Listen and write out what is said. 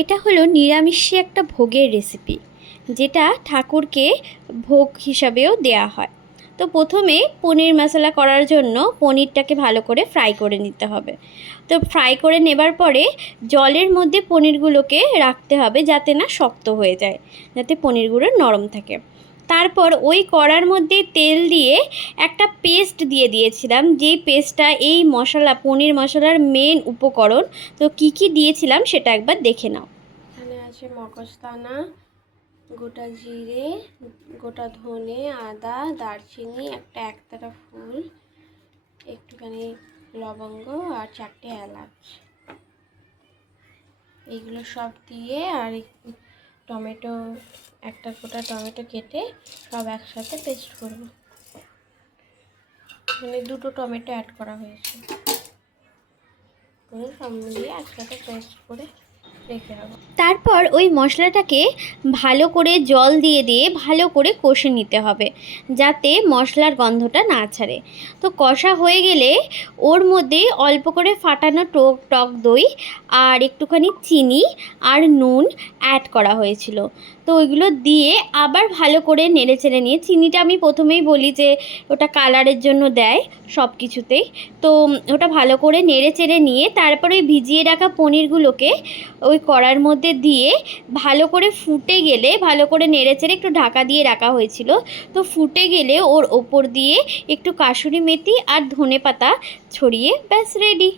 এটা হলো নিরামিষে একটা ভোগের রেসিপি, যেটা ঠাকুরকে ভোগ হিসাবেও দেয়া হয়। তো প্রথমে পনির মশলা করার জন্য পনিরটাকে ভালো করে ফ্রাই করে নিতে হবে। তো ফ্রাই করে নেবার পরে জলের মধ্যে পনিরগুলোকে রাখতে হবে, যাতে না শক্ত হয়ে যায়, যাতে পনিরগুলো নরম থাকে। তারপর ওই কড়ার মধ্যে তেল দিয়ে একটা পেস্ট দিয়ে দিয়েছিলাম, যেই পেস্টটা এই মশলা, পনির মশলার মেন উপকরণ। তো কি কি দিয়েছিলাম সেটা একবার দেখে নাও। এখানে আছে মগজদানা, গোটা জিরে, গোটা ধনে, আদা, দারচিনি, একটা একতারা ফুল, একটুখানি লবঙ্গ আর 4টে এলাচ। এইগুলো সব দিয়ে আর টমেটো, একটা গোটা টমেটো কেটে সব একসাথে পেস্ট করব। এখানে 2টো টমেটো অ্যাড করা হয়েছে, সব মিলিয়ে একসাথে পেস্ট করে রেখে দেবো। তারপর ওই মশলাটাকে ভালো করে জল দিয়ে দিয়ে ভালো করে কষে নিতে হবে, যাতে মশলার গন্ধটা না ছাড়ে। তো কষা হয়ে গেলে ওর মধ্যে অল্প করে ফাটানো টক দই আর একটুখানি চিনি আর নুন অ্যাড করা হয়েছিল। তো ওইগুলো দিয়ে আবার ভালো করে নেড়ে চেড়ে নিয়ে, চিনিটা আমি প্রথমেই বলি যে ওটা কালারের জন্য দেয় সব কিছুতেই। তো ওটা ভালো করে নেড়ে চেড়ে নিয়ে তারপরে ভিজিয়ে রাখা পনিরগুলোকে ওই কড়ার মধ্যে দিয়ে ভালো করে ফুটে গেলে, ভালো করে নেড়েচেড়ে একটু ঢাকা দিয়ে রাখা হয়েছিল। তো ফুটে গেলে ওর ওপর দিয়ে একটু কাসুরি মেথি আর ধনেপাতা ছড়িয়ে ব্যাস রেডি।